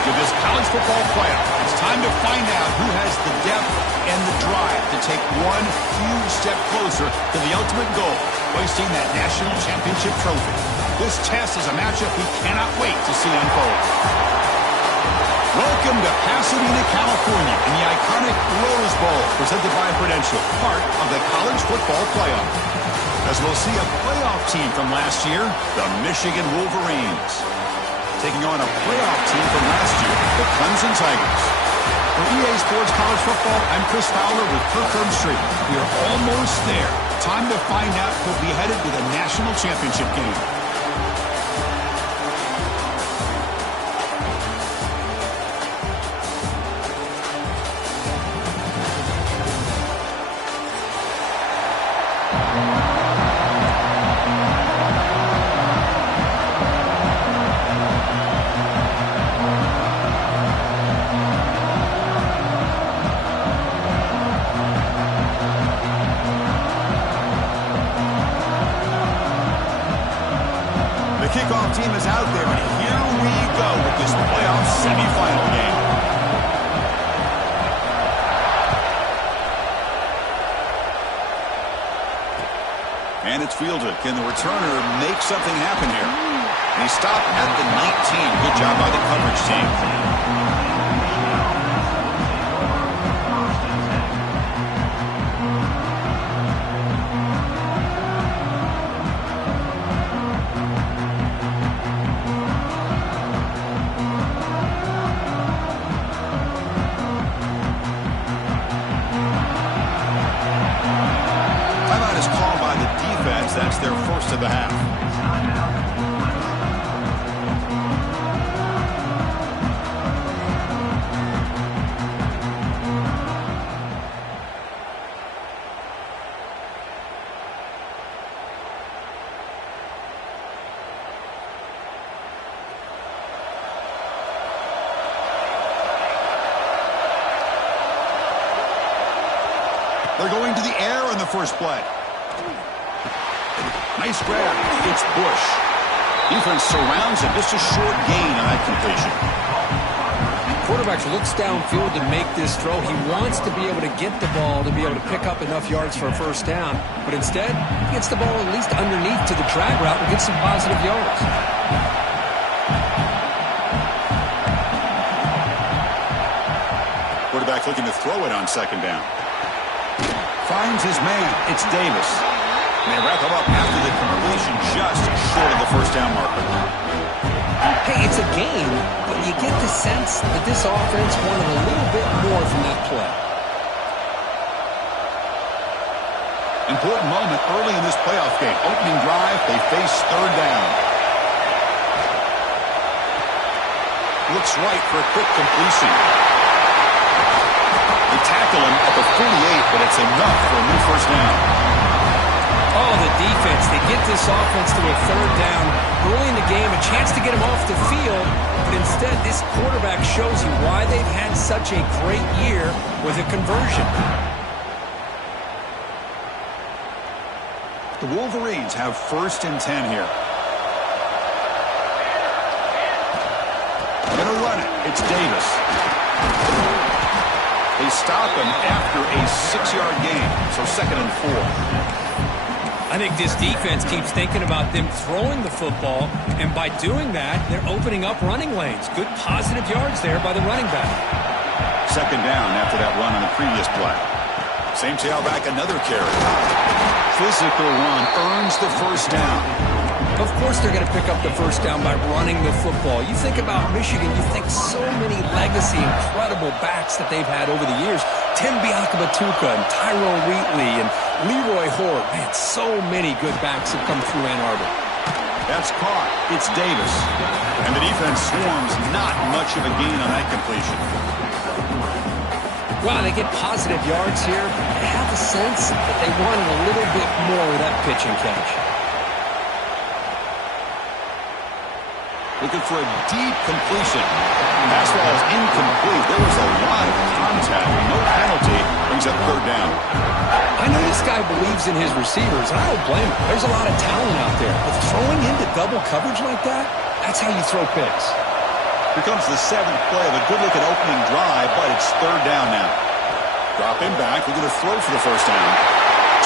to this college football playoff. It's time to find out who has the depth and the drive to take one huge step closer to the ultimate goal, hoisting that national championship trophy. This test is a matchup we cannot wait to see unfold. Welcome to Pasadena, California, in the iconic Rose Bowl, presented by Prudential, part of the college football playoff. As we'll see a playoff team from last year, the Michigan Wolverines, taking on a playoff team from last year, the Clemson Tigers. For EA Sports College Football, I'm Chris Fowler with Kirk Herbstreit. We are almost there. Time to find out who'll be headed to the national championship game. Kickoff team is out there, and here we go with this playoff semifinal game. And it's fielded. Can the returner make something happen here? And he stopped at the 19. Good job by the coverage team. That's their first of the half. They're going to the air on the first play. Nice grab. It's Bush. Defense surrounds him. Just a short gain on that completion. Quarterback looks downfield to make this throw. He wants to be able to get the ball to be able to pick up enough yards for a first down. But instead, he gets the ball at least underneath to the drag route and gets some positive yards. Quarterback looking to throw it on second down. Finds his man. It's Davis. And they wrap him up after the completion, just short of the first down marker. Hey, it's a game, but you get the sense that this offense wanted a little bit more from that play. Important moment early in this playoff game. Opening drive, they face third down. Looks right for a quick completion. They tackle him at the 48, but it's enough for a new first down. Oh, the defense. They get this offense to a third down early in the game, a chance to get him off the field, but instead this quarterback shows you why they've had such a great year with a conversion. The Wolverines have first and 10 here. Gonna run it. It's Davis. They stop him after a 6-yard gain, so second and 4. I think this defense keeps thinking about them throwing the football, and by doing that, they're opening up running lanes. Good positive yards there by the running back. Second down after that run on the previous play. Same tailback, another carry. Physical run earns the first down. Of course they're going to pick up the first down by running the football. You think about Michigan, you think so many legacy, incredible backs that they've had over the years. Tim Biakabatuka and Tyrone Wheatley and Leroy Horde. Man, so many good backs have come through Ann Arbor. That's caught. It's Davis. And the defense swarms. Not much of a gain on that completion. Well, they get positive yards here. I have a sense that they wanted a little bit more of that pitch and catch. Looking for a deep completion. Pass ball is incomplete. There was a lot of contact. No penalty. Brings up third down. I know this guy believes in his receivers, and I don't blame him. There's a lot of talent out there. But throwing into double coverage like that, that's how you throw picks. Here comes the 7th play of a good-looking opening drive, but it's 3rd down now. Drop him back. Looking to throw for the 1st down.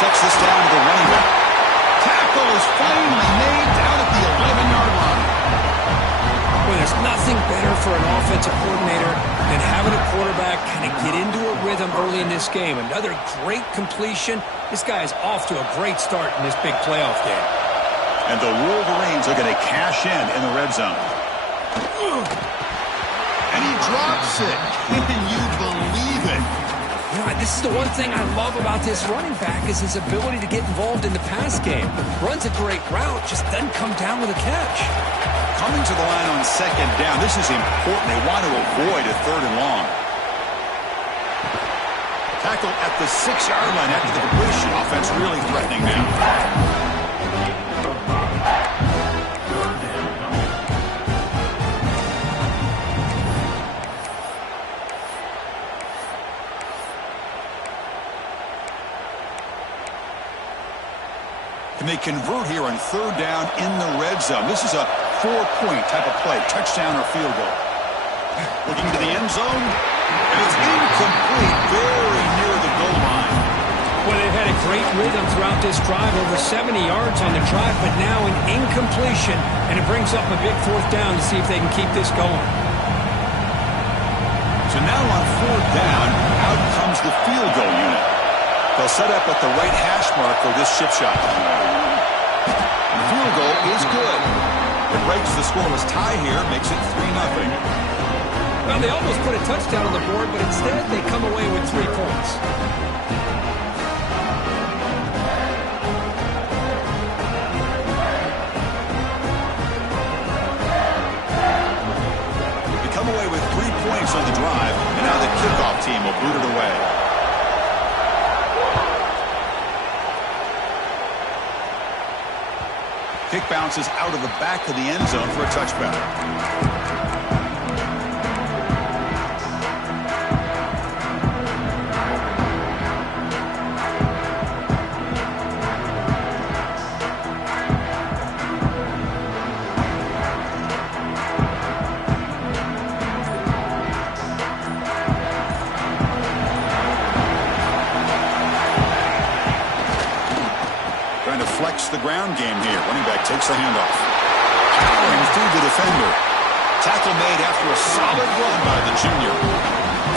Checks this down to the running back. Tackle is finally made down at the 11-yard line. Well, there's nothing better for an offensive coordinator than having a quarterback kind of get into a rhythm early in this game. Another great completion. This guy is off to a great start in this big playoff game. And the Wolverines are going to cash in the red zone. And he drops it. Can you believe it? You know, this is the one thing I love about this running back is his ability to get involved in the pass game. Runs a great route, just doesn't come down with a catch. Coming to the line on 2nd down. This is important. They want to avoid a 3rd and long. Tackle at the 6-yard line after the completion. Offense really threatening now. And they convert here on 3rd down in the red zone. This is a 4-point type of play, touchdown or field goal. Looking to the end zone, and it's incomplete, very near the goal line. Well, they've had a great rhythm throughout this drive, over 70 yards on the drive, but now an incompletion, and it brings up a big 4th down to see if they can keep this going. So now on 4th down, out comes the field goal unit. They'll set up at the right hash mark for this chip shot. The field goal is good. It breaks the scoreless tie here, makes it 3-0. Well, they almost put a touchdown on the board, but instead they come away with 3 points. They come away with 3 points on the drive, and now the kickoff team will boot it away. Kick bounces out of the back of the end zone for a touchback. Flex the ground game here. Running back takes the handoff. Powering through the defender. Tackle made after a solid run by the junior.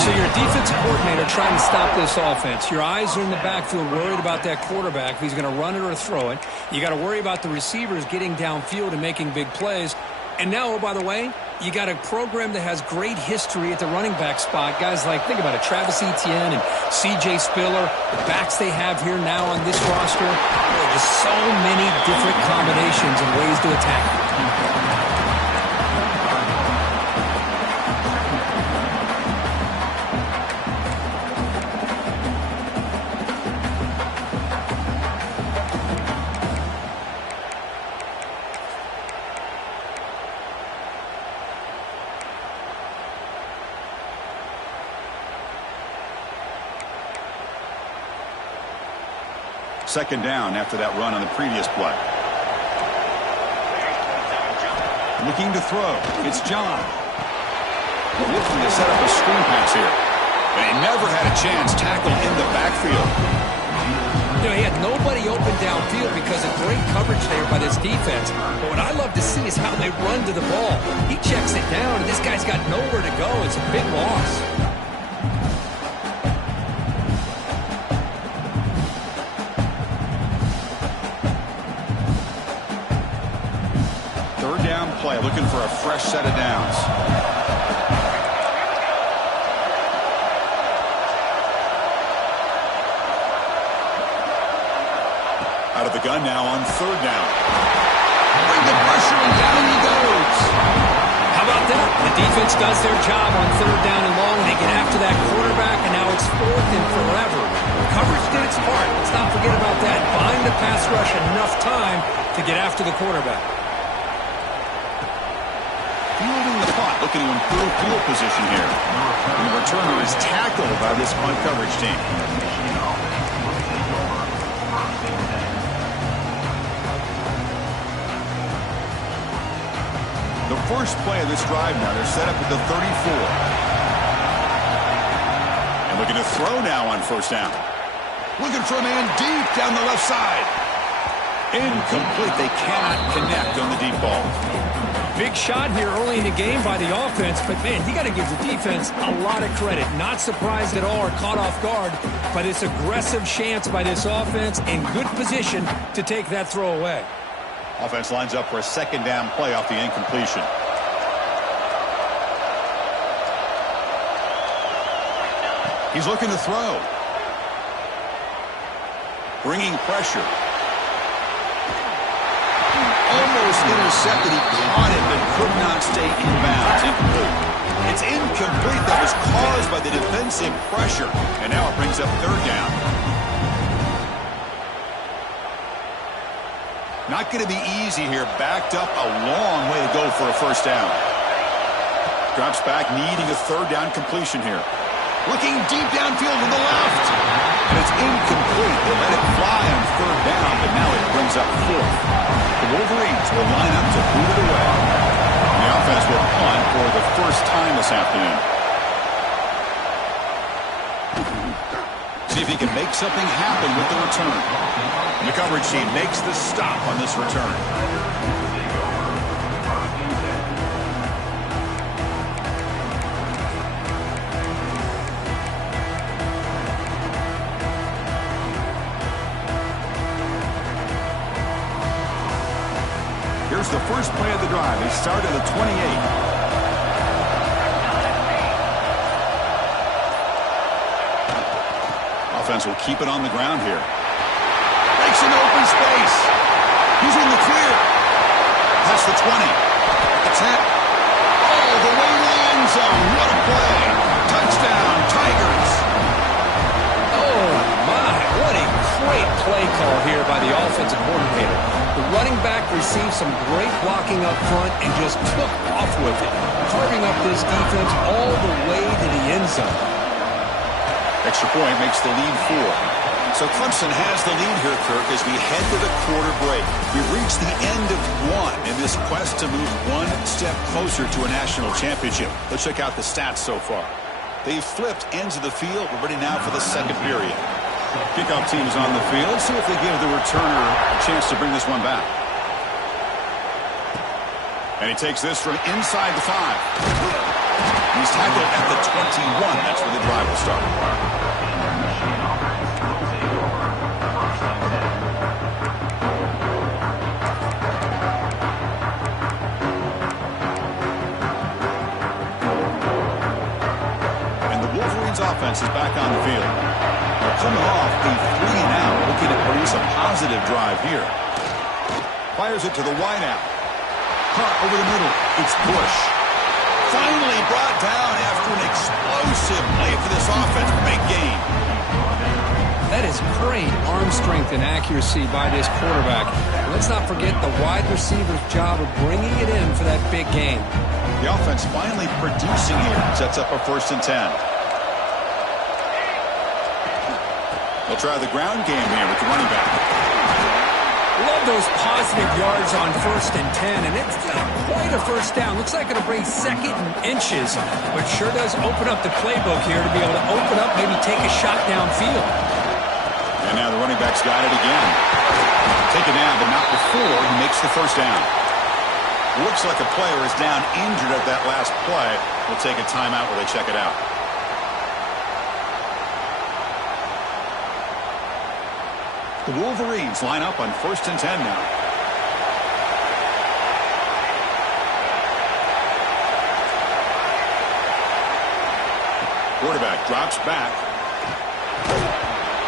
So you're a defensive coordinator trying to stop this offense. Your eyes are in the backfield worried about that quarterback, if he's going to run it or throw it. You got to worry about the receivers getting downfield and making big plays. And now, oh, by the way, you got a program that has great history at the running back spot. Guys like, think about it, Travis Etienne and C.J. Spiller, the backs they have here now on this roster. Just so many different combinations and ways to attack. Second down after that run on the previous play. Looking to throw. It's John. Looking to set up a screen pass here. But he never had a chance. Tackle in the backfield. You know, he had nobody open downfield because of great coverage there by this defense. But what I love to see is how they run to the ball. He checks it down, and this guy's got nowhere to go. It's a big loss. Play, looking for a fresh set of downs. Out of the gun now on 3rd down. Bring the pressure and down he goes. How about that? The defense does their job on 3rd down and long. They get after that quarterback, and now it's 4th and forever. Coverage did its part. Let's not forget about that. Buying the pass rush enough time to get after the quarterback. Fielding the punt, looking to improve field position here. And the returner is tackled by this punt coverage team. The first play of this drive now. They're set up at the 34. And looking to throw now on first down. Looking for a man deep down the left side. Incomplete. They cannot connect on the deep ball. Big shot here early in the game by the offense, but man, you got to give the defense a lot of credit. Not surprised at all or caught off guard by this aggressive chance by this offense, in good position to take that throw away. Offense lines up for a second down play off the incompletion. He's looking to throw. Bringing pressure. Almost intercepted. He caught it, but could not stay in bounds. It's incomplete. That was caused by the defensive pressure. And now it brings up third down. Not going to be easy here. Backed up a long way to go for a first down. Drops back, needing a third down completion here. Looking deep downfield to the left. And it's incomplete. They let it fly on third down, but now it brings up fourth. The Wolverines will line up to boot it away. And the offense will punt for the first time this afternoon. See if he can make something happen with the return. And the coverage team makes the stop on this return. Here's the first play of the drive. They start at the 28. Offense will keep it on the ground here. Makes an open space. He's in the clear. Past the 20. The 10. All the way to the end zone. What a play. Touchdown, Tigers. Oh, my. What a great play call here by the offensive coordinator. The running back received some great blocking up front and just took off with it, carving up this defense all the way to the end zone. Extra point makes the lead 4. So Clemson has the lead here, Kirk, as we head to the quarter break. We've reached the end of one in this quest to move one step closer to a national championship. Let's check out the stats so far. They've flipped ends of the field. We're ready now for the second period. Kickoff team is on the field. See if they give the returner a chance to bring this one back. And he takes this from inside the 5. He's tackled at the 21. That's where the drive will start. And the Wolverines offense is back on the field. They're coming off a 3-and-out, looking to produce a positive drive here. Fires it to the wideout. Caught over the middle. It's Bush. Finally brought down after an explosive play for this offense. Big game. That is great arm strength and accuracy by this quarterback. Let's not forget the wide receiver's job of bringing it in for that big game. The offense finally producing here. Sets up a 1st and 10. They'll try the ground game here with the running back. Love those positive yards on 1st and 10, and it's not quite a first down. Looks like it'll bring 2nd and inches, but sure does open up the playbook here to be able to open up, maybe take a shot downfield. And now the running back's got it again. Taken down, but not before he makes the first down. Looks like a player is down injured at that last play. We'll take a timeout where they check it out. The Wolverines line up on 1st and 10 now. Quarterback drops back.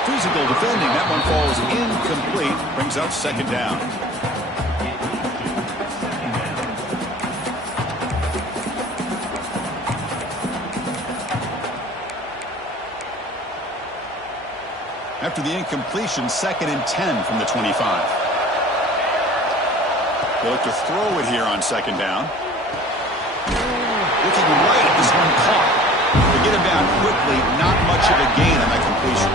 Physical defending. That one falls incomplete. Brings up 2nd down. After the incompletion, 2nd and 10 from the 25. They look to throw it here on 2nd down. Looking right at this one caught. They get him down quickly. Not much of a gain on that completion.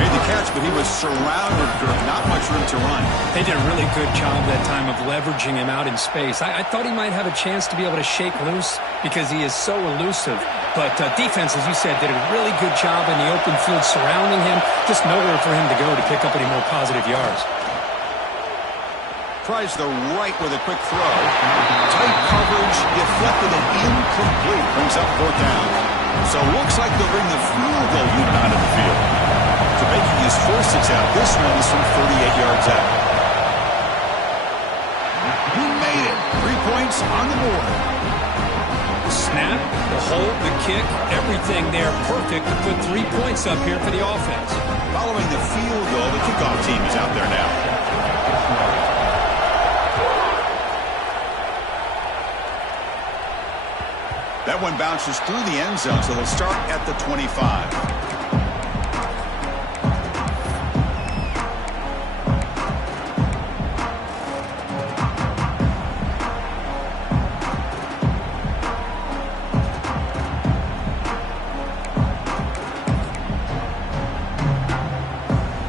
Made the catch yards, but he was surrounded for not much room to run. They did a really good job that time of leveraging him out in space. I thought he might have a chance to be able to shake loose because he is so elusive. But defense, as you said, did a really good job in the open field surrounding him. Just nowhere for him to go to pick up any more positive yards. Tries the right with a quick throw. Tight coverage, deflected and incomplete. Brings up 4th down. So it looks like they'll bring the field goal unit onto the field. So making his first attempt, this one is from 38 yards out. He made it. 3 points on the board. The snap, the hold, the kick, everything there perfect to put 3 points up here for the offense. Following the field goal, the kickoff team is out there now. That one bounces through the end zone, so they'll start at the 25.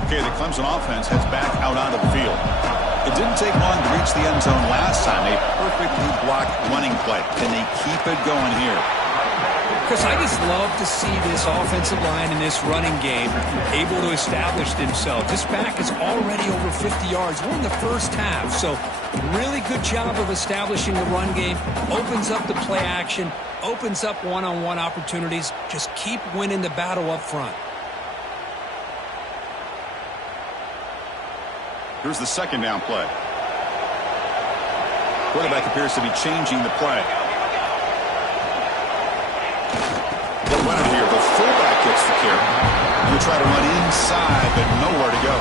Okay, the Clemson offense heads back out onto the field. It didn't take long to reach the end zone last time. A perfectly blocked running play. Can they keep it going here? Chris, I just love to see this offensive line in this running game able to establish themselves. This back is already over 50 yards. We're in the first half, so really good job of establishing the run game. Opens up the play action, opens up one-on-one opportunities. Just keep winning the battle up front. Here's the 2nd down play. Quarterback appears to be changing the play. The runner here, the fullback gets the carry. He'll try to run inside, but nowhere to go.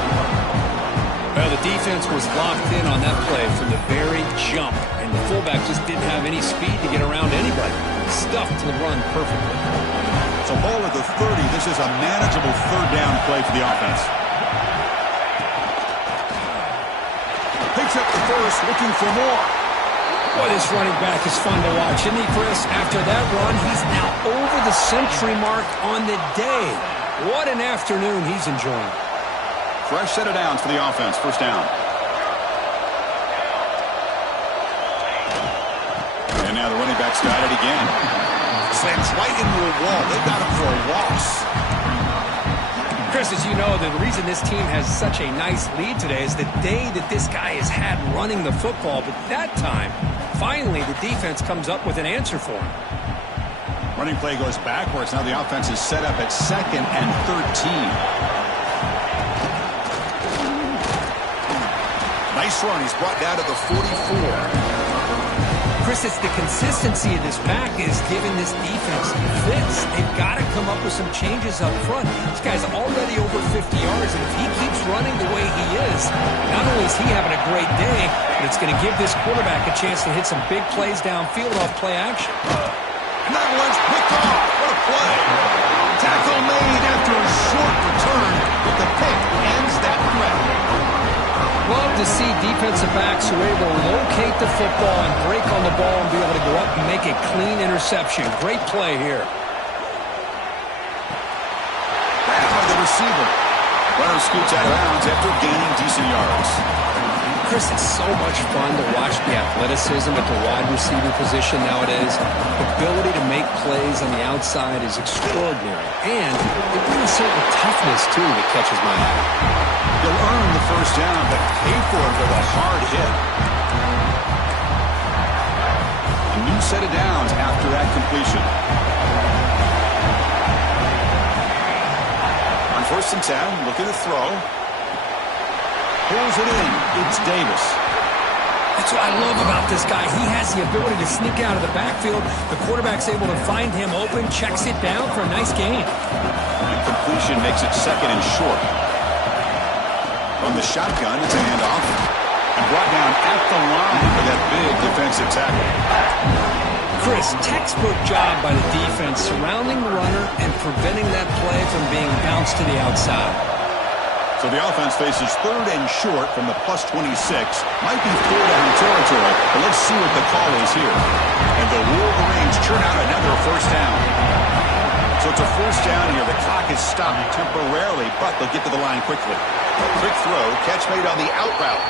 Well, the defense was locked in on that play from the very jump, and the fullback just didn't have any speed to get around anybody. Stuffed the run perfectly. So ball at the 30. This is a manageable 3rd down play for the offense. Picks up the first, looking for more. Boy, this running back is fun to watch, isn't he, Chris? After that run, he's now over the century mark on the day. What an afternoon he's enjoying. Fresh set of downs for the offense. 1st down. And now the running back's got it again. Slams right into a wall. They got him for a loss. Chris, as you know, the reason this team has such a nice lead today is the day that this guy has had running the football. But that time, finally, the defense comes up with an answer for him. Running play goes backwards. Now the offense is set up at 2nd and 13. Nice run. He's brought down to the 44. Chris, it's the consistency of this back is giving this defense fits. They've got to come up with some changes up front. This guy's already over 50 yards, and if he keeps running the way he is, not only is he having a great day, but it's going to give this quarterback a chance to hit some big plays downfield off play action. And that one's picked off. What a play. Tackle made after a short return, but the pick ends that threat. Love to see defensive backs who are able to locate the football and break on the ball and be able to go up and make a clean interception. Great play here. Grabbed by the receiver. Runner scoots out of bounds after gaining decent yards. Chris, it's so much fun to watch the athleticism at the wide receiver position nowadays. The ability to make plays on the outside is extraordinary. And they bring a certain toughness, too, that catches my eye. They'll earn the 1st down, but pay for it with a hard hit. A new set of downs after that completion. On 1st and 10, look at the throw. Pulls it in. It's Davis. That's what I love about this guy. He has the ability to sneak out of the backfield. The quarterback's able to find him open, checks it down for a nice gain. And completion makes it 2nd and short. From the shotgun, it's a handoff. And brought down at the line for that big defensive tackle. Chris, textbook job by the defense surrounding the runner and preventing that play from being bounced to the outside. So the offense faces 3rd and short from the +26. Might be 4th down territory, but let's see what the call is here. And the Wolverines churn out another 1st down. So it's a first down here. The clock is stopped temporarily, but they'll get to the line quickly. Quick throw, catch made on the out route.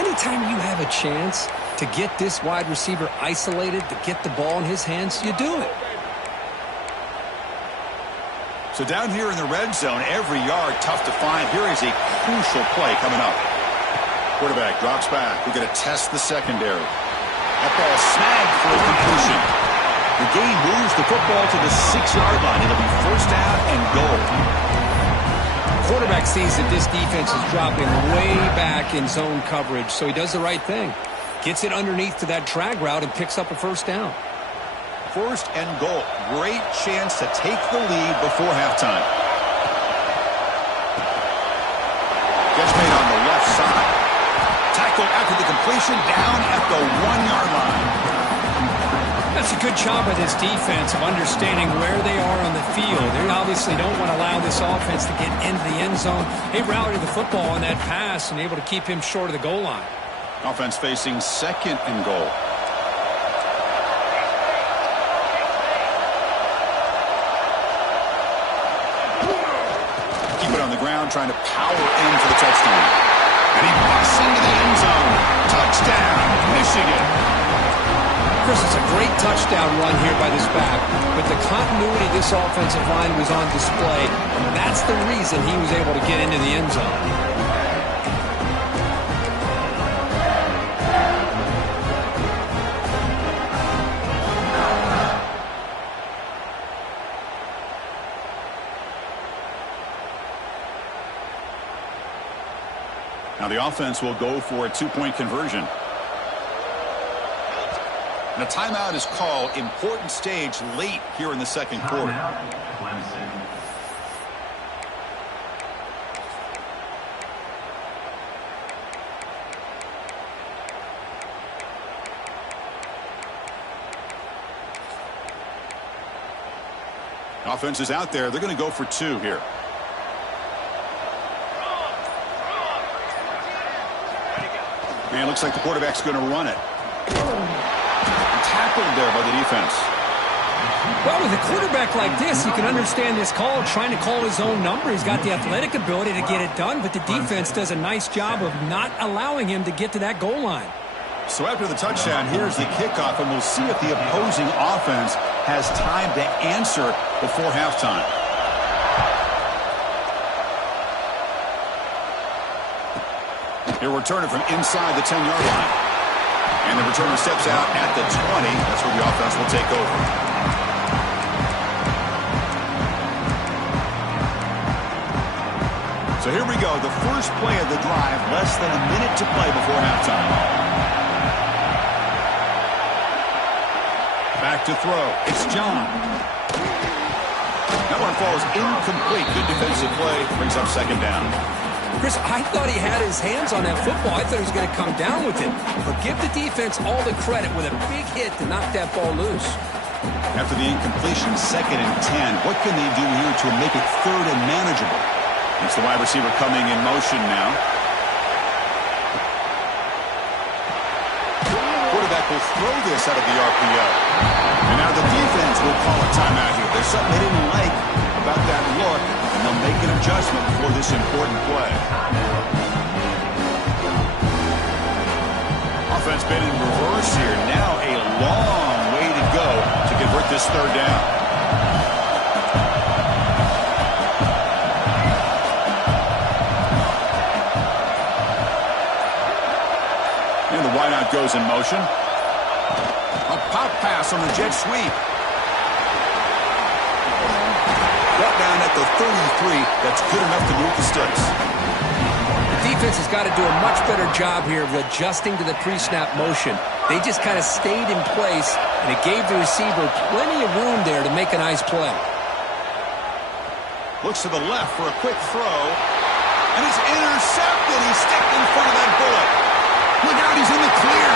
Anytime you have a chance to get this wide receiver isolated, to get the ball in his hands, you do it. So down here in the red zone, every yard tough to find. Here is a crucial play coming up. Quarterback drops back. We're going to test the secondary. That ball snagged for a completion. The game moves the football to the 6-yard line. It'll be first down and goal. Quarterback sees that this defense is dropping way back in zone coverage, so he does the right thing. Gets it underneath to that drag route and picks up a first down. First and goal. Great chance to take the lead before halftime. Catch made on the left side. Tackle after the completion down at the 1-yard line. That's a good job by this defense of understanding where they are on the field. They obviously don't want to allow this offense to get into the end zone. They routed the football on that pass and able to keep him short of the goal line. Offense facing second and goal. Keep it on the ground, trying to power in for the touchdown. And he busts into the end zone. Touchdown, Michigan. Chris, it's a great touchdown run here by this back, but the continuity of this offensive line was on display. That's the reason he was able to get into the end zone. Now the offense will go for a 2-point conversion. And a timeout is called. Important stage late here in the second quarter. Clemson. Offense is out there. They're going to go for 2 here. And it looks like the quarterback's going to run it. Tackled there by the defense. Well, with a quarterback like this, you can understand this call, trying to call his own number. He's got the athletic ability to get it done, but the defense does a nice job of not allowing him to get to that goal line. So after the touchdown, here's the kickoff, and we'll see if the opposing offense has time to answer before halftime. He'll return it from inside the 10-yard line. And the returner steps out at the 20. That's where the offense will take over. So here we go. The first play of the drive. Less than a minute to play before halftime. Back to throw. It's John. That one falls incomplete. Good defensive play. Brings up second down. Chris, I thought he had his hands on that football. I thought he was going to come down with it. But give the defense all the credit with a big hit to knock that ball loose. After the incompletion, second and 10. What can they do here to make it third and manageable? It's the wide receiver coming in motion now. Quarterback will throw this out of the RPO. And now the defense will call a timeout here. There's something they didn't like about that look, and they'll make an adjustment for this important play. Offense been in reverse here. Now a long way to go to convert this third down. And the wideout goes in motion. A pop pass on the jet sweep. Brought down at the 33. That's good enough to move the sticks. The defense has got to do a much better job here of adjusting to the pre-snap motion. They just kind of stayed in place, and it gave the receiver plenty of room there to make a nice play. Looks to the left for a quick throw. And it's intercepted. He stepped in front of that bullet. Look out, he's in the clear.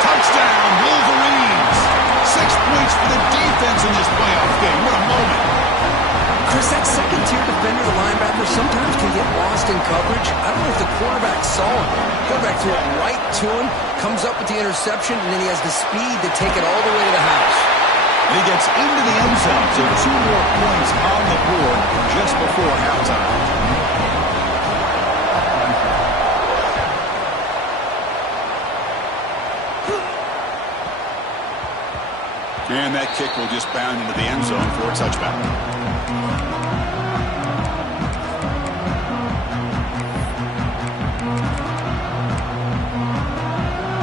Touchdown, Wolverines. 6 points for the defense in this playoff game. What a moment. Chris, that second-tier defender, the linebacker, sometimes can get lost in coverage. I don't know if the quarterback saw him. Quarterback threw it right to him, comes up with the interception, and then he has the speed to take it all the way to the house. He gets into the end zone, so 2 more points on the board just before halftime. And that kick will just bound into the end zone for a touchback.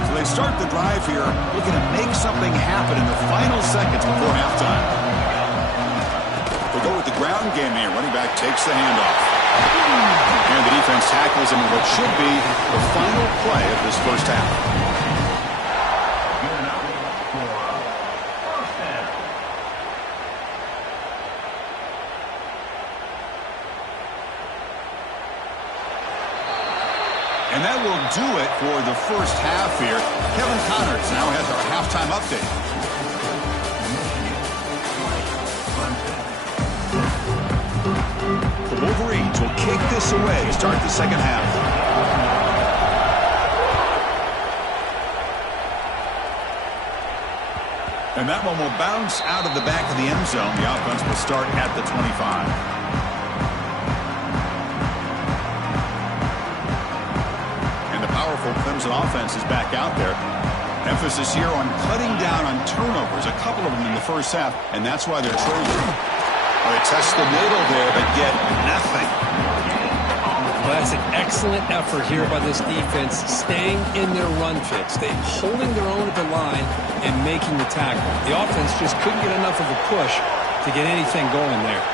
So they start the drive here, looking to make something happen in the final seconds before halftime. They go with the ground game here. Running back takes the handoff. And the defense tackles him in what should be the final play of this first half. And that will do it for the first half here. Kevin Connors now has our halftime update. The Wolverines will kick this away to start the second half. And that one will bounce out of the back of the end zone. The offense will start at the 25. Clemson offense is back out there. Emphasis here on cutting down on turnovers, a couple of them in the first half, and that's why they're trailing. Well, they test the middle there, but get nothing. Well, that's an excellent effort here by this defense, staying in their run fits. They're holding their own at the line and making the tackle. The offense just couldn't get enough of a push to get anything going there.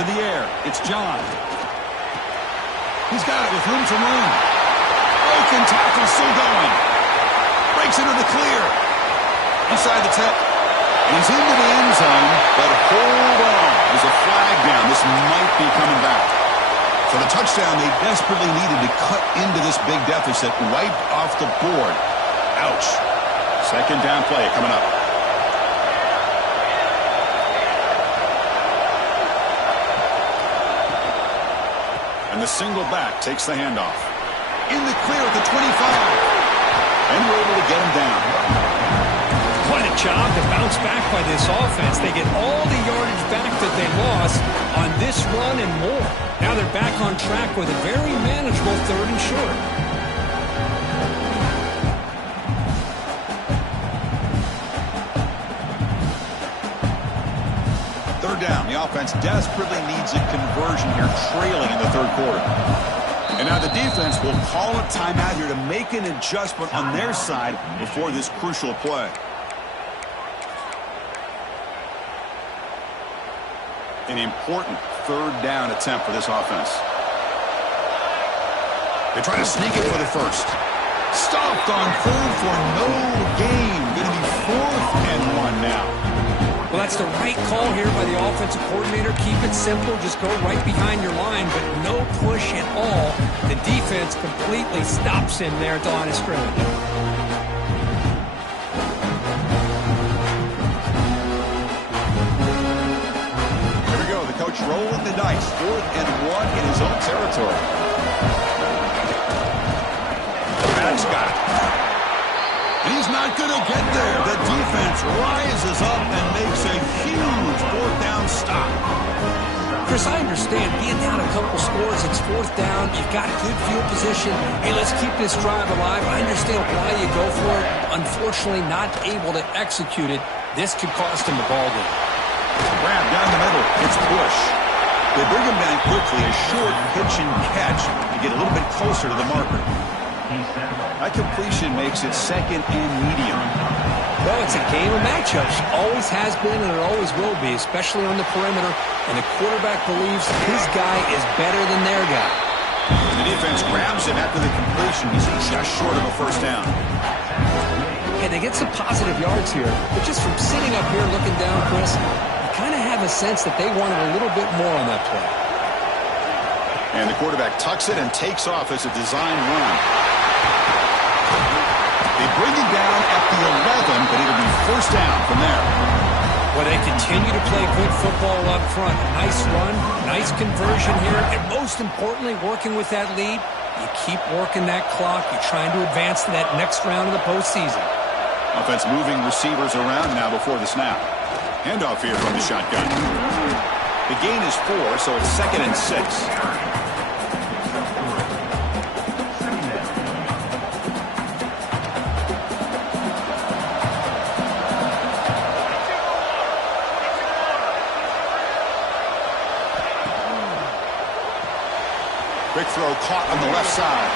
To the air, it's John. He's got it with room to run. Broken tackle, still going. Breaks into the clear. Inside the 10. He's into the end zone, but hold on. There's a flag down. This might be coming back. For the touchdown, they desperately needed to cut into this big deficit. Wiped off the board. Ouch. Second down play coming up. And the single back takes the handoff. In the clear at the 25. And we're able to get him down. Quite a job to bounce back by this offense. They get all the yardage back that they lost on this run and more. Now they're back on track with a very manageable 3rd and short. Down. The offense desperately needs a conversion here, trailing in the 3rd quarter. And now the defense will call a timeout here to make an adjustment on their side before this crucial play. An important 3rd down attempt for this offense. They try to sneak it for the first. Stopped on 3rd for no gain. Going to be 4th and 1 now. Well, that's the right call here by the offensive coordinator. Keep it simple. Just go right behind your line, but no push at all. The defense completely stops him there at the line of scrimmage. Here we go. The coach rolling the dice. 4th and 1 in his own territory. That's got it. He's not going to get there. The defense rises up and makes a huge 4th down stop. Chris, I understand being down a couple scores, it's 4th down, you've got good field position. Hey, let's keep this drive alive. I understand why you go for it. Unfortunately, not able to execute it. This could cost him the ball game. Grab down the middle. It's Bush. They bring him down quickly. A short pitch and catch to get a little bit closer to the marker. That completion makes it 2nd and medium. Well, it's a game of matchups. Always has been and it always will be, especially on the perimeter. And the quarterback believes his guy is better than their guy. The defense grabs him after the completion. He's just short of a 1st down. Yeah, they get some positive yards here. But just from sitting up here looking down, Chris, you kind of have a sense that they wanted a little bit more on that play. And the quarterback tucks it and takes off as a design run. They bring him down at the 11, but it'll be 1st down from there. Well, they continue to play good football up front. A nice run, nice conversion here, and most importantly, working with that lead, You keep working that clock. You're trying to advance to that next round of the postseason. Offense moving receivers around now before the snap. Handoff here from the shotgun. The gain is 4, so it's 2nd and 6. Quick throw caught on the left side.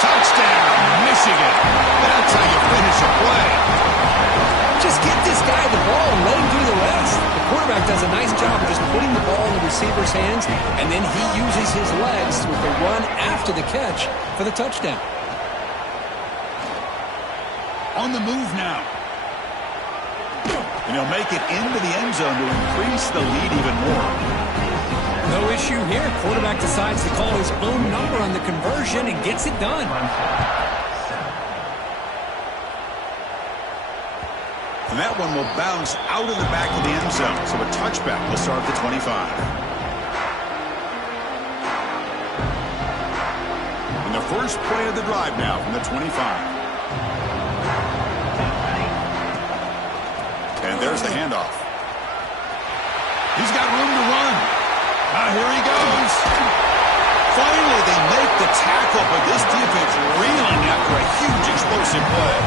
Touchdown, Michigan. That's how you finish a play. Just get this guy the ball and let him do the rest. The quarterback does a nice job of just putting the ball in the receiver's hands, and then he uses his legs with the run after the catch for the touchdown. On the move now. And he'll make it into the end zone to increase the lead even more. No issue here. Quarterback decides to call his own number on the conversion and gets it done. And that one will bounce out of the back of the end zone. So a touchback will start at the 25. And the first play of the drive now from the 25. And there's the handoff. He's got room to run. Here he goes. Finally, they make the tackle, but this defense reeling after a huge explosive play.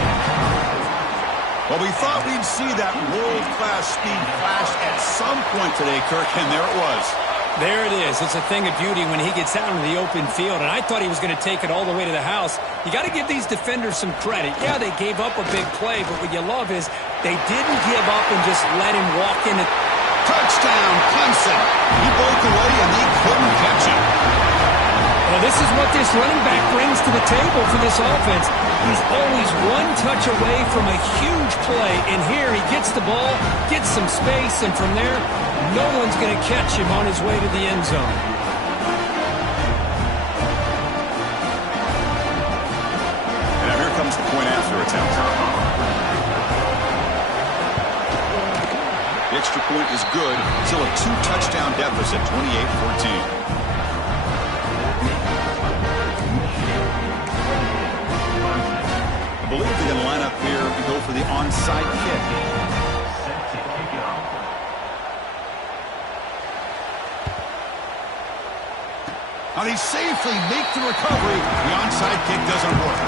Well, we thought we'd see that world-class speed flash at some point today, Kirk, and there it was. There it is. It's a thing of beauty when he gets out into the open field, and I thought he was going to take it all the way to the house. You got to give these defenders some credit. Yeah, they gave up a big play, but what you love is they didn't give up and just let him walk in. Touchdown, Clemson. He broke away, and they couldn't catch him. Well, this is what this running back brings to the table for this offense. He's always one touch away from a huge play, and here he gets the ball, gets some space, and from there, no one's going to catch him on his way to the end zone. And now here comes the point after attempt. The extra point is good. Still a 2-touchdown deficit, 28-14. I believe they're going to line up here and go for the onside kick. Now they safely make the recovery. The onside kick doesn't work.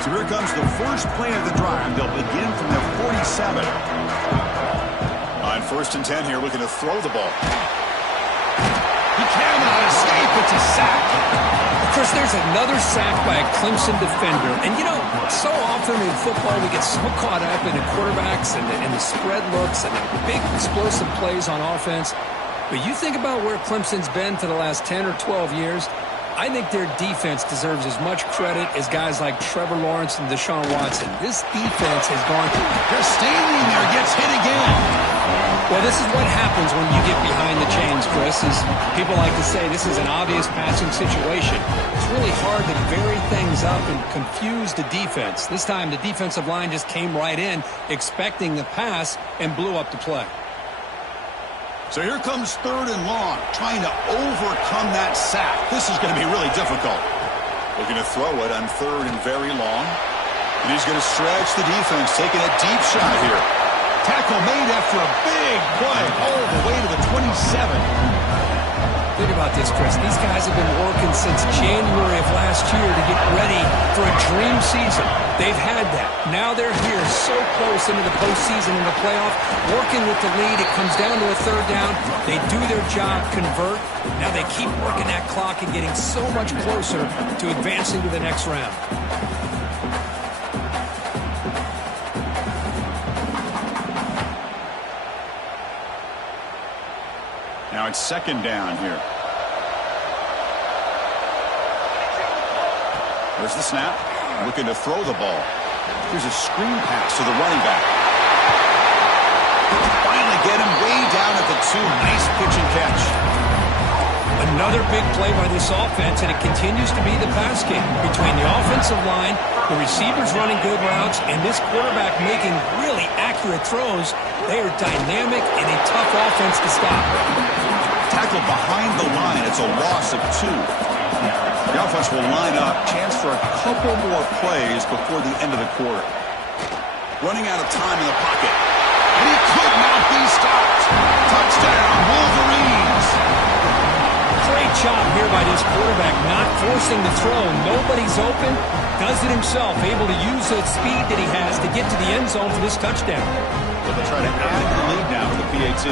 So here comes the first play of the drive. They'll begin from their 47. On 1st and 10 here, looking to throw the ball. He cannot escape. It's a sack. Of course, there's another sack by a Clemson defender. And, you know, so often in football we get so caught up in the quarterbacks and the spread looks and the big explosive plays on offense. But you think about where Clemson's been for the last 10 or 12 years, I think their defense deserves as much credit as guys like Trevor Lawrence and Deshaun Watson. This defense has gone through. They're standing there, gets hit again. Well, this is what happens when you get behind the chains, Chris. Is people like to say this is an obvious passing situation. It's really hard to vary things up and confuse the defense. This time, the defensive line just came right in, expecting the pass, and blew up the play. So here comes 3rd and long, trying to overcome that sack. This is going to be really difficult. Looking to throw it on 3rd and very long. And he's going to stretch the defense, taking a deep shot here. Tackle made after a big play all the way to the 27. Think about this, Chris. These guys have been working since January of last year to get ready for a dream season. They've had that. Now they're here so close into the postseason and the playoff, working with the lead. It comes down to a 3rd down. They do their job, convert. Now they keep working that clock and getting so much closer to advancing to the next round. Now it's 2nd down here. There's the snap. Looking to throw the ball. Here's a screen pass to the running back. Finally get him way down at the 2. Nice pitch and catch. Another big play by this offense, and it continues to be the pass game between the offensive line The receivers running good routes, and this quarterback making really accurate throws. They are dynamic and a tough offense to stop. Tackle behind the line. It's a loss of 2. The offense will line up. Chance for a couple more plays before the end of the quarter. Running out of time in the pocket. And he could not be stopped. Touchdown, Wolverines. Great job here by this quarterback, not forcing the throw. Nobody's open. Does it himself, able to use the speed that he has to get to the end zone for this touchdown. So they'll try to add the lead now to the PAT.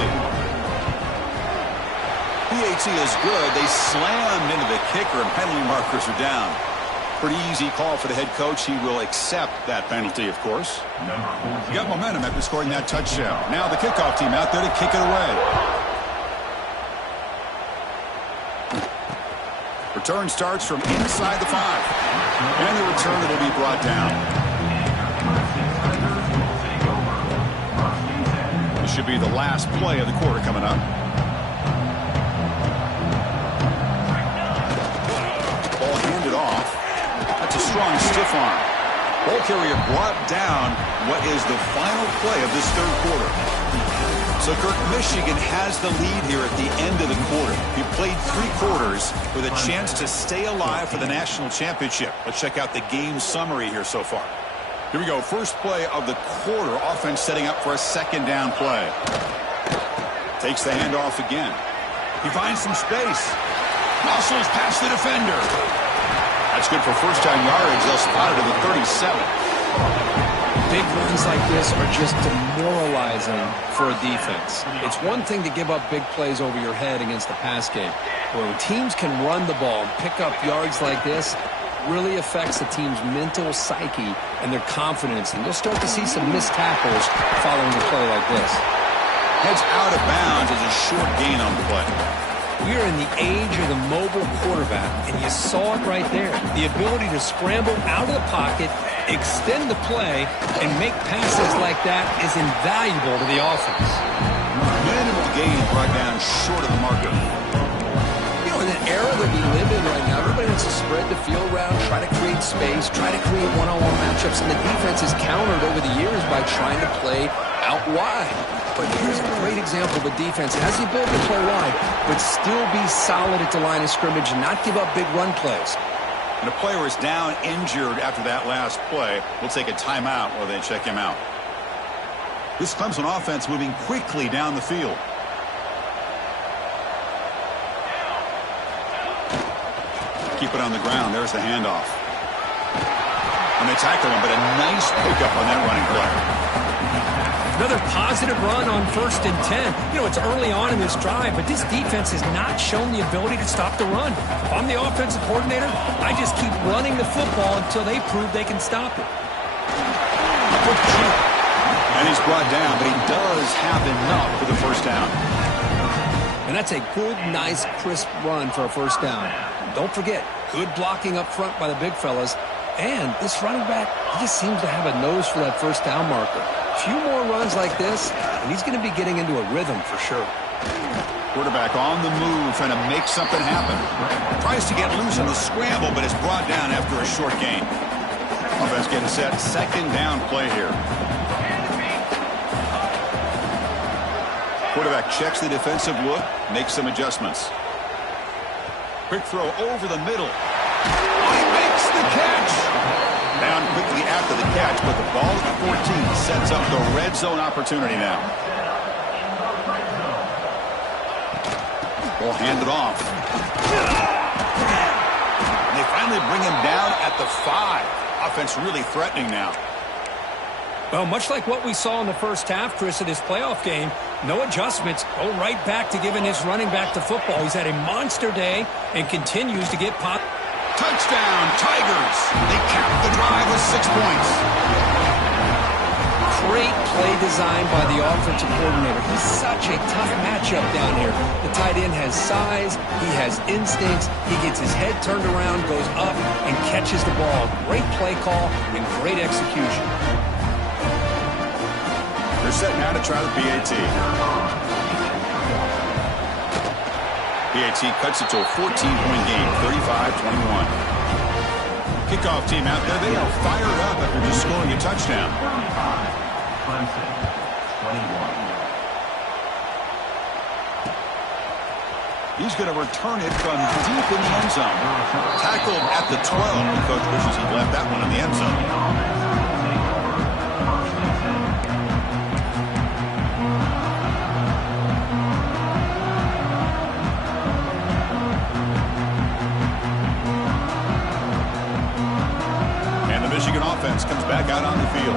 PAT is good. They slammed into the kicker, and penalty markers are down. Pretty easy call for the head coach. He will accept that penalty, of course. You got momentum after scoring that touchdown. Now the kickoff team out there to kick it away. Return starts from inside the 5. And the return will be brought down. This should be the last play of the quarter coming up. Ball handed off. That's a strong stiff arm. Ball carrier brought down. What is the final play of this third quarter? So, Kirk, Michigan has the lead here at the end of the quarter. He played 3 quarters with a chance to stay alive for the national championship. Let's check out the game summary here so far. Here we go. First play of the quarter. Offense setting up for a second down play. Takes the handoff again. He finds some space. Muscles past the defender. That's good for first down yardage. They'll spot it at the 37. Big runs like this are just demoralizing for a defense. It's one thing to give up big plays over your head against the pass game. But when teams can run the ball and pick up yards like this, it really affects the team's mental psyche and their confidence. And you'll start to see some missed tackles following a play like this. Heads out of bounds as a short gain on the play. We are in the age of the mobile quarterback, and you saw it right there. The ability to scramble out of the pocket, extend the play, and make passes like that is invaluable to the offense. Minimal gain brought down short of the marker. You know, in an era that we live in right now, everybody wants to spread the field around, try to create space, try to create one-on-one matchups, and the defense is countered over the years by trying to play out wide. But here's a great example of a defense that has the ability to play wide, but still be solid at the line of scrimmage and not give up big run plays. And a player is down injured after that last play. We'll take a timeout while they check him out. This Clemson offense moving quickly down the field. Keep it on the ground. There's the handoff. And they tackle him, but a nice pickup on that running play. Another positive run on 1st and 10. You know, it's early on in this drive, but this defense has not shown the ability to stop the run. If I'm the offensive coordinator, I just keep running the football until they prove they can stop it. And he's brought down, but he does have enough for the first down. And that's a good, nice, crisp run for a first down. Don't forget, good blocking up front by the big fellas. And this running back, he just seems to have a nose for that first down marker. A few more runs like this, and he's going to be getting into a rhythm for sure. Quarterback on the move, trying to make something happen. Tries to get loose on the scramble, but is brought down after a short gain. Offense getting set. Second down play here. Quarterback checks the defensive look, makes some adjustments. Quick throw over the middle. He makes the catch. Down quickly after the catch, but the ball at the 14 sets up the red zone opportunity now. Ball handed off. And they finally bring him down at the 5. Offense really threatening now. Well, much like what we saw in the first half, Chris, of this playoff game, no adjustments. Go right back to giving his running back the football. He's had a monster day and continues to get pop. Touchdown, Tigers. They cap the drive with 6 points. Great play design by the offensive coordinator. He's such a tough matchup down here. The tight end has size. He has instincts. He gets his head turned around, goes up, and catches the ball. Great play call and great execution. They're set now to try the PAT. PAT cuts it to a 14-point game, 35-21. Kickoff team out there, they are fired up after just scoring a touchdown. Clemson, 21. He's going to return it from deep in the end zone. Tackled at the 12. The coach wishes he left that one in the end zone. Michigan offense comes back out on the field.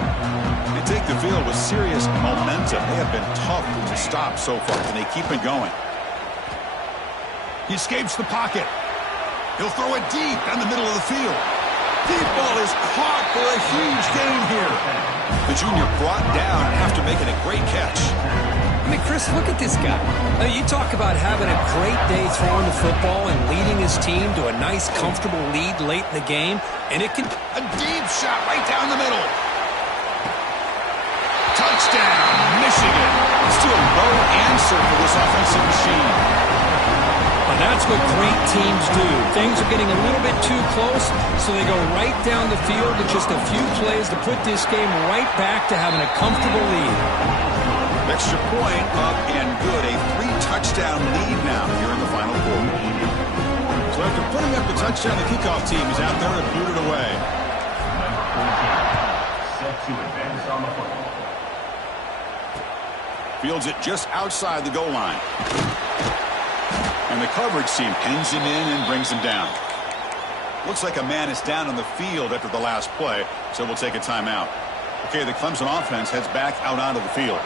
They take the field with serious momentum. They have been tough to stop so far, and they keep it going. He escapes the pocket. He'll throw it deep down the middle of the field. Deep ball is caught for a huge gain here. The junior brought down after making a great catch. I mean, Chris, look at this guy. You talk about having a great day throwing the football and leading his team to a nice, comfortable lead late in the game. And it can... A deep shot right down the middle. Touchdown, Michigan. Still no answer for this offensive machine. And that's what great teams do. Things are getting a little bit too close, so they go right down the field with just a few plays to put this game right back to having a comfortable lead. Extra point up and good. A 3-touchdown lead now here in the final quarter. So after putting up the touchdown, the kickoff team is out there to boot it away. Set to advance on the football. Fields it just outside the goal line. And the coverage team pins him in and brings him down. Looks like a man is down on the field after the last play, so we'll take a timeout. Okay, the Clemson offense heads back out onto the field.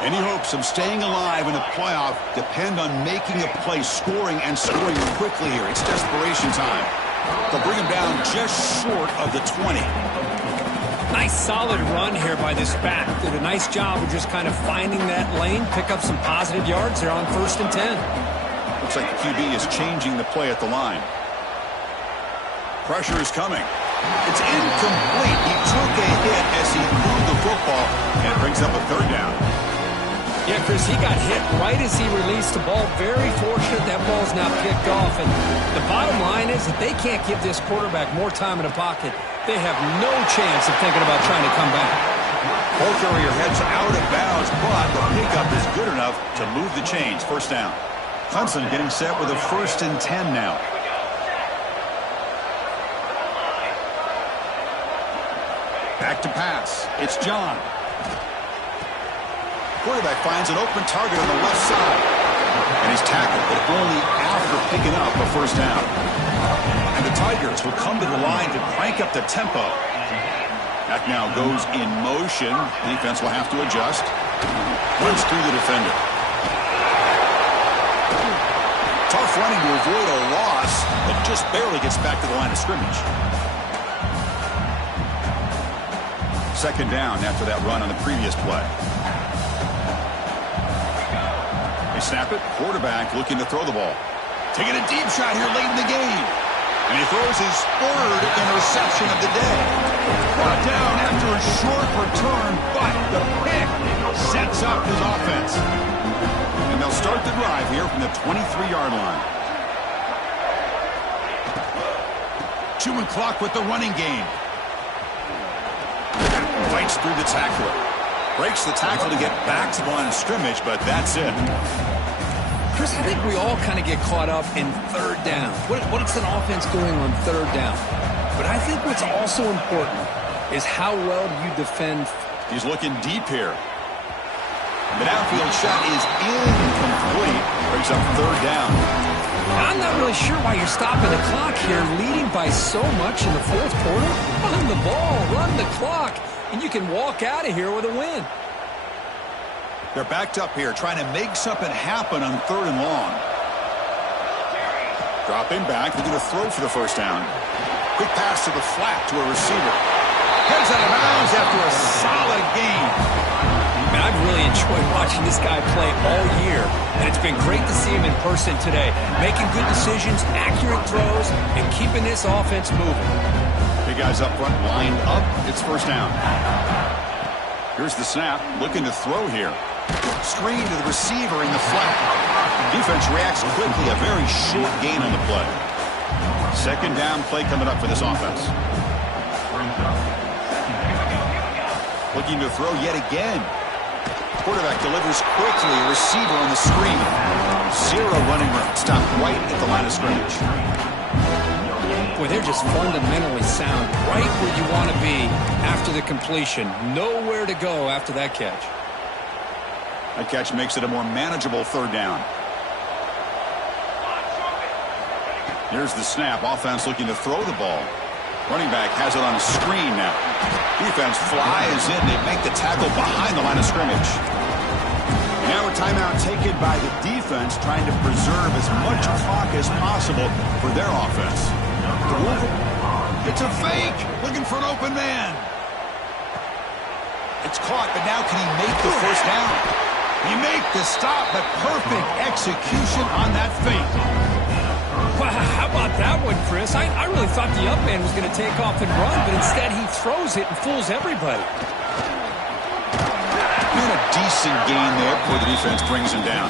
Any hopes of staying alive in the playoff depend on making a play, scoring and scoring quickly here. It's desperation time. They'll bring him down just short of the 20. Nice solid run here by this back. Did a nice job of just kind of finding that lane, pick up some positive yards there on 1st and 10. Looks like the QB is changing the play at the line. Pressure is coming. It's incomplete. He took a hit as he threw the football, and it brings up a 3rd down. Yeah, Chris, he got hit right as he released the ball. Very fortunate that ball's now picked off. And the bottom line is that they can't give this quarterback more time in the pocket. They have no chance of thinking about trying to come back. Ball carrier heads out of bounds, but the pickup is good enough to move the chains. 1st down. Clemson getting set with a 1st and 10 now. Back to pass. It's John. Quarterback finds an open target on the left side. And he's tackled, but only after picking up a 1st down. And the Tigers will come to the line to crank up the tempo. That now goes in motion. Defense will have to adjust. Runs through the defender. Tough running to avoid a loss, but just barely gets back to the line of scrimmage. 2nd down after that run on the previous play. They snap it. Quarterback looking to throw the ball. Taking a deep shot here late in the game. And he throws his 3rd interception of the day. Brought down after a short return, but the pick sets up his offense. And they'll start the drive here from the 23-yard line. Chewing clock with the running game. Fights through the tackler. Breaks the tackle to get back to the line of scrimmage, but that's it. Chris, I think we all kind of get caught up in 3rd down. What's an offense doing on 3rd down? But I think what's also important is how well do you defend. He's looking deep here. The downfield shot is incomplete. Brings up 3rd down. I'm not really sure why you're stopping the clock here, leading by so much in the 4th quarter. Run the ball, run the clock, and you can walk out of here with a win. They're backed up here, trying to make something happen on 3rd and long. Dropping back, looking to throw for the 1st down. Quick pass to the flat to a receiver. Heads out of bounds after a solid game. Man, I've really enjoyed watching this guy play all year, and it's been great to see him in person today, making good decisions, accurate throws, and keeping this offense moving. Big guys up front lined up. It's 1st down. Here's the snap, looking to throw here. Screen to the receiver in the flat. Defense reacts quickly, a very short gain on the play. Second down play coming up for this offense. Looking to throw yet again. Quarterback delivers quickly. Receiver on the screen. Zero running room. Stop right at the line of scrimmage. Boy, they're just fundamentally sound. Right where you want to be after the completion. Nowhere to go after that catch. That catch makes it a more manageable third down. Here's the snap. Offense looking to throw the ball. Running back has it on a screen now. Defense flies in. They make the tackle behind the line of scrimmage. Now a timeout taken by the defense, trying to preserve as much clock as possible for their offense. It's a fake. Looking for an open man. It's caught, but now can he make the first down? He make the stop, but perfect execution on that fake. Wow, how about that one, Chris? I really thought the up man was going to take off and run, but instead he throws it and fools everybody. Doing a decent gain there before the defense brings him down.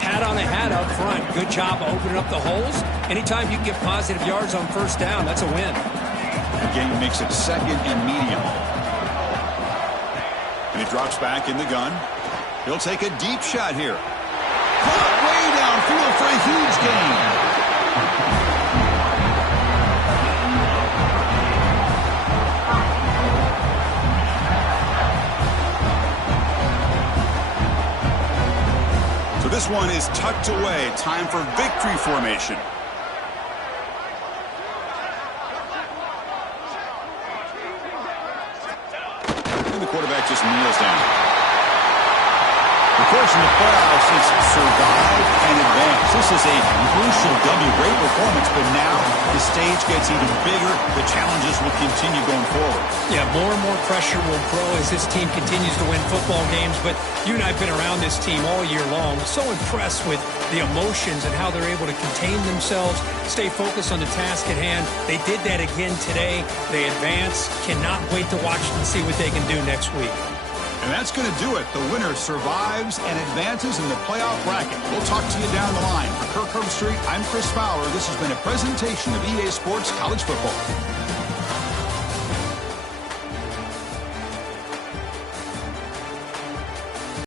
Hat on a hat up front. Good job opening up the holes. Anytime you can get positive yards on first down, that's a win. The game makes it second and medium. And he drops back in the gun. He'll take a deep shot here. Caught way downfield for a huge gain. So this one is tucked away. Time for victory formation. And the quarterback just kneels down. Of course, in the playoffs, it's survive and advance. This is a crucial W. Great performance, but now the stage gets even bigger. The challenges will continue going forward. Yeah, more and more pressure will grow as this team continues to win football games. But you and I have been around this team all year long. So impressed with the emotions and how they're able to contain themselves, stay focused on the task at hand. They did that again today. They advance. Cannot wait to watch and see what they can do next week. And that's going to do it. The winner survives and advances in the playoff bracket. We'll talk to you down the line. For Kirk Herbstreit, I'm Chris Fowler. This has been a presentation of EA Sports College Football.